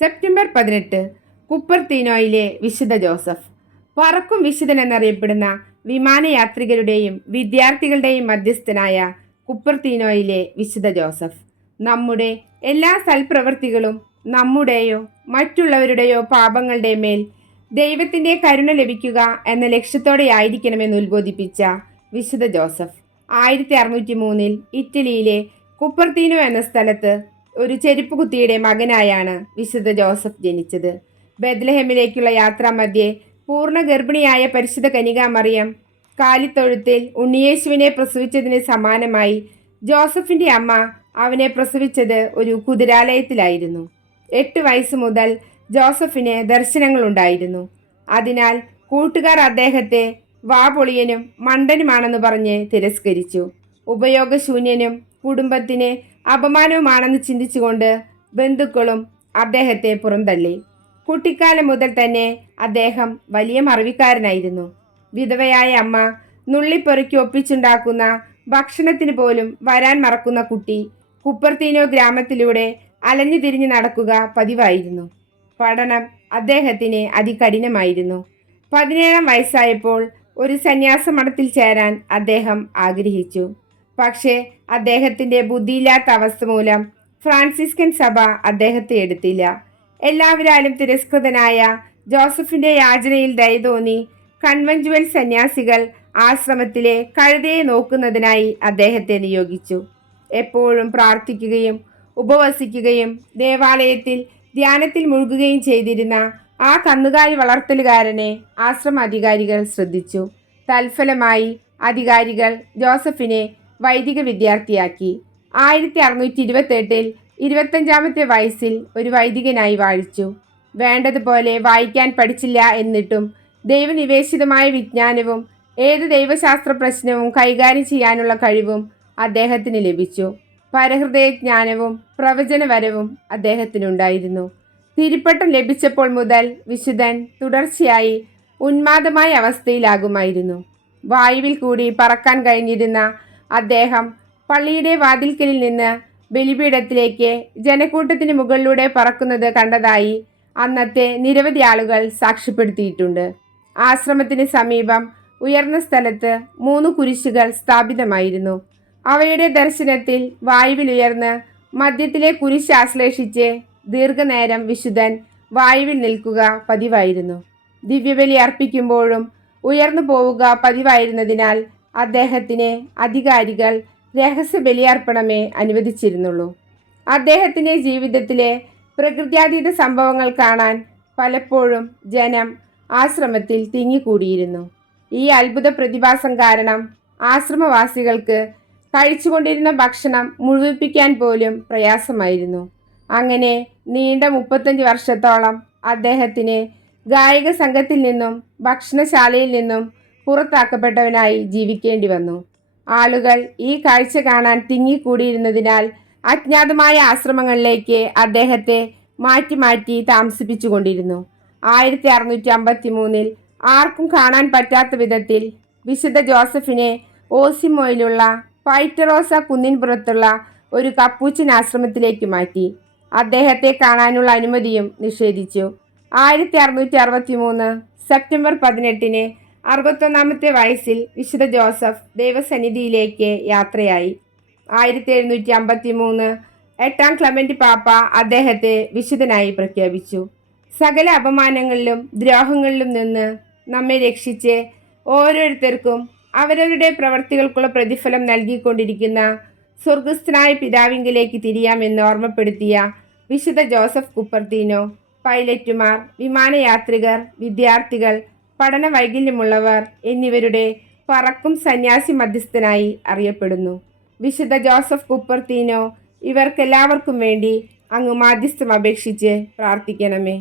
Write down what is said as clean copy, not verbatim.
September 18 കുപ്പർത്തീനോയിലെ വിശുദ്ധ Joseph. പറക്കും വിശുദ്ധൻ എന്നറിയപ്പെടുന്ന വിമാനയാത്രികരുടെയും വിദ്യാർത്ഥികളുടെയും മധ്യസ്ഥനായ കുപ്പർത്തീനോയിലെ വിശുദ്ധ ജോസഫ് നമ്മുടെ എല്ലാ സൽപ്രവൃത്തികളും നമ്മുടെയോ മറ്റുള്ളവരുടെയോ പാപങ്ങളുടെ മേൽ ദൈവത്തിൻ്റെ കരുണ ലഭിക്കുക എന്ന ലക്ഷ്യത്തോടെ ആയിരിക്കണമെന്ന് ഉത്ബോധിപ്പിച്ച വിശുദ്ധ ജോസഫ് 1603 ഇറ്റലിയിലെ കുപ്പർത്തീനോ എന്ന സ്ഥലത്ത് ഒരു ചെരുപ്പുകുത്തിയുടെ മകനായാണ് വിശുദ്ധ ജോസഫ് ജനിച്ചത്. ബെത്ലഹേമിലേക്കുള്ള യാത്രാമധ്യേ പൂർണ്ണ ഗർഭിണിയായ പരിശുദ്ധ കന്യകാമറിയം കാലിത്തൊഴുത്തിൽ ഉണ്ണിയേശുവിനെ പ്രസവിച്ചതിന് സമാനമായി ജോസഫിൻ്റെ അമ്മ അവനെ പ്രസവിച്ചത് ഒരു കുതിരാലയത്തിലായിരുന്നു. 8 വയസ്സ് മുതൽ ജോസഫിന് ദർശനങ്ങളുണ്ടായിരുന്നു. അതിനാൽ കൂട്ടുകാർ അദ്ദേഹത്തെ വാപൊളിയനും മണ്ടനുമാണെന്ന് പറഞ്ഞ് തിരസ്കരിച്ചു. ഉപയോഗശൂന്യനും കുടുംബത്തിന് അപമാനവുമാണെന്ന് ചിന്തിച്ചുകൊണ്ട് ബന്ധുക്കളും അദ്ദേഹത്തെ പുറന്തള്ളി. കുട്ടിക്കാലം മുതൽ തന്നെ അദ്ദേഹം വലിയ മറവിക്കാരനായിരുന്നു. വിധവയായ അമ്മ നുള്ളിപ്പെറുക്കി ഒപ്പിച്ചുണ്ടാക്കുന്ന ഭക്ഷണത്തിന് പോലും വരാൻ മറക്കുന്ന കുട്ടി കുപ്പർത്തീനോ ഗ്രാമത്തിലൂടെ അലഞ്ഞു തിരിഞ്ഞു നടക്കുക പതിവായിരുന്നു. പഠനം അദ്ദേഹത്തിന് അതികഠിനമായിരുന്നു. 17 വയസ്സായപ്പോൾ ഒരു സന്യാസ മഠത്തിൽ ചേരാൻ അദ്ദേഹം ആഗ്രഹിച്ചു. പക്ഷേ അദ്ദേഹത്തിൻ്റെ ബുദ്ധിയില്ലാത്ത അവസ്ഥ മൂലം ഫ്രാൻസിസ്കൻ സഭ അദ്ദേഹത്തെ എടുത്തില്ല. എല്ലാവരാലും തിരസ്കൃതനായ ജോസഫിൻ്റെ യാചനയിൽ ദയ തോന്നി കൺവെൻച്വൽ സന്യാസികൾ ആശ്രമത്തിലെ കഴുതയെ നോക്കുന്നതിനായി അദ്ദേഹത്തെ നിയോഗിച്ചു. എപ്പോഴും പ്രാർത്ഥിക്കുകയും ഉപവസിക്കുകയും ദേവാലയത്തിൽ ധ്യാനത്തിൽ മുഴുകുകയും ചെയ്തിരുന്ന ആ കന്നുകാലി വളർത്തലുകാരനെ ആശ്രമ അധികാരികൾ ശ്രദ്ധിച്ചു. തൽഫലമായി അധികാരികൾ ജോസഫിനെ വൈദിക വിദ്യാർത്ഥിയാക്കി. 1628 25-ാമത്തെ വയസ്സിൽ ഒരു വൈദികനായി വാഴിച്ചു. വേണ്ടതുപോലെ വായിക്കാൻ പഠിച്ചില്ല എന്നിട്ടും ദൈവനിവേശിതമായ വിജ്ഞാനവും ഏത് ദൈവശാസ്ത്ര പ്രശ്നവും കൈകാര്യം ചെയ്യാനുള്ള കഴിവും അദ്ദേഹത്തിന് ലഭിച്ചു. പരഹൃദയജ്ഞാനവും പ്രവചനവരവും അദ്ദേഹത്തിനുണ്ടായിരുന്നു. തിരുപ്പട്ടം ലഭിച്ചപ്പോൾ മുതൽ വിശുദ്ധൻ തുടർച്ചയായി ഉന്മാദമായ അവസ്ഥയിലാകുമായിരുന്നു. വായുവിൽ കൂടി പറക്കാൻ കഴിഞ്ഞിരുന്ന അദ്ദേഹം പള്ളിയുടെ വാതിൽക്കലിൽ നിന്ന് ബലിപീഠത്തിലേക്ക് ജനക്കൂട്ടത്തിന് മുകളിലൂടെ പറക്കുന്നത് കണ്ടതായി അന്നത്തെ നിരവധി ആളുകൾ സാക്ഷ്യപ്പെടുത്തിയിട്ടുണ്ട്. ആശ്രമത്തിന് സമീപം ഉയർന്ന സ്ഥലത്ത് 3 കുരിശുകൾ സ്ഥാപിതമായിരുന്നു. അവയുടെ ദർശനത്തിൽ വായുവിലുയർന്ന് മധ്യത്തിലെ കുരിശ് ആശ്ലേഷിച്ച് ദീർഘനേരം വിശുദ്ധൻ വായുവിൽ നിൽക്കുക പതിവായിരുന്നു. ദിവ്യബലി അർപ്പിക്കുമ്പോഴും ഉയർന്നു പോവുക പതിവായിരുന്നതിനാൽ അദ്ദേഹത്തിന് അധികാരികൾ രഹസ്യ ബലിയർപ്പണമേ അനുവദിച്ചിരുന്നുള്ളൂ. അദ്ദേഹത്തിൻ്റെ ജീവിതത്തിലെ പ്രകൃത്യാതീത സംഭവങ്ങൾ കാണാൻ പലപ്പോഴും ജനം ആശ്രമത്തിൽ തിങ്ങിക്കൂടിയിരുന്നു. ഈ അത്ഭുത പ്രതിഭാസം കാരണം ആശ്രമവാസികൾക്ക് കഴിച്ചുകൊണ്ടിരുന്ന ഭക്ഷണം മുഴുവിപ്പിക്കാൻ പോലും പ്രയാസമായിരുന്നു. അങ്ങനെ നീണ്ട 35 വർഷത്തോളം അദ്ദേഹത്തിന് ഗായക സംഘത്തിൽ നിന്നും ഭക്ഷണശാലയിൽ നിന്നും പുറത്താക്കപ്പെട്ടവനായി ജീവിക്കേണ്ടി വന്നു. ആളുകൾ ഈ കാഴ്ച കാണാൻ തിങ്ങിക്കൂടിയിരുന്നതിനാൽ അജ്ഞാതമായ ആശ്രമങ്ങളിലേക്ക് അദ്ദേഹത്തെ മാറ്റി മാറ്റി താമസിപ്പിച്ചുകൊണ്ടിരുന്നു. 1653 ആർക്കും കാണാൻ പറ്റാത്ത വിധത്തിൽ വിശുദ്ധ ജോസഫിനെ ഓസിമോയിലുള്ള പൈറ്ററോസ കുന്നിൻപുറത്തുള്ള ഒരു കപ്പൂച്ചൻ ആശ്രമത്തിലേക്ക് മാറ്റി. അദ്ദേഹത്തെ കാണാനുള്ള അനുമതിയും നിഷേധിച്ചു. 1663 സെപ്റ്റംബർ 18 61-ാമത്തെ വയസ്സിൽ വിശുദ്ധ ജോസഫ് ദൈവസന്നിധിയിലേക്ക് യാത്രയായി. 1753 8-ാം ക്ലെമന്റ് പാപ്പ അദ്ദേഹത്തെ വിശുദ്ധനായി പ്രഖ്യാപിച്ചു. സകല അപമാനങ്ങളിലും ദ്രോഹങ്ങളിലും നിന്ന് നമ്മെ രക്ഷിച്ച് ഓരോരുത്തർക്കും അവരവരുടെ പ്രവർത്തികൾക്കുള്ള പ്രതിഫലം നൽകിക്കൊണ്ടിരിക്കുന്ന സ്വർഗസ്ഥനായ പിതാവിങ്കിലേക്ക് തിരിയാമെന്ന് ഓർമ്മപ്പെടുത്തിയ വിശുദ്ധ ജോസഫ് കുപ്പർത്തീനോ പൈലറ്റുമാർ, വിമാനയാത്രികർ, വിദ്യാർത്ഥികൾ, പഠന വൈകല്യമുള്ളവർ എന്നിവരുടെ പറക്കും സന്യാസി മധ്യസ്ഥനായി അറിയപ്പെടുന്നു. വിശുദ്ധ ജോസഫ് കുപ്പർത്തീനോ ഇവർക്കെല്ലാവർക്കും വേണ്ടി അങ്ങ് മാധ്യസ്ഥം അപേക്ഷിച്ച് പ്രാർത്ഥിക്കണമേ.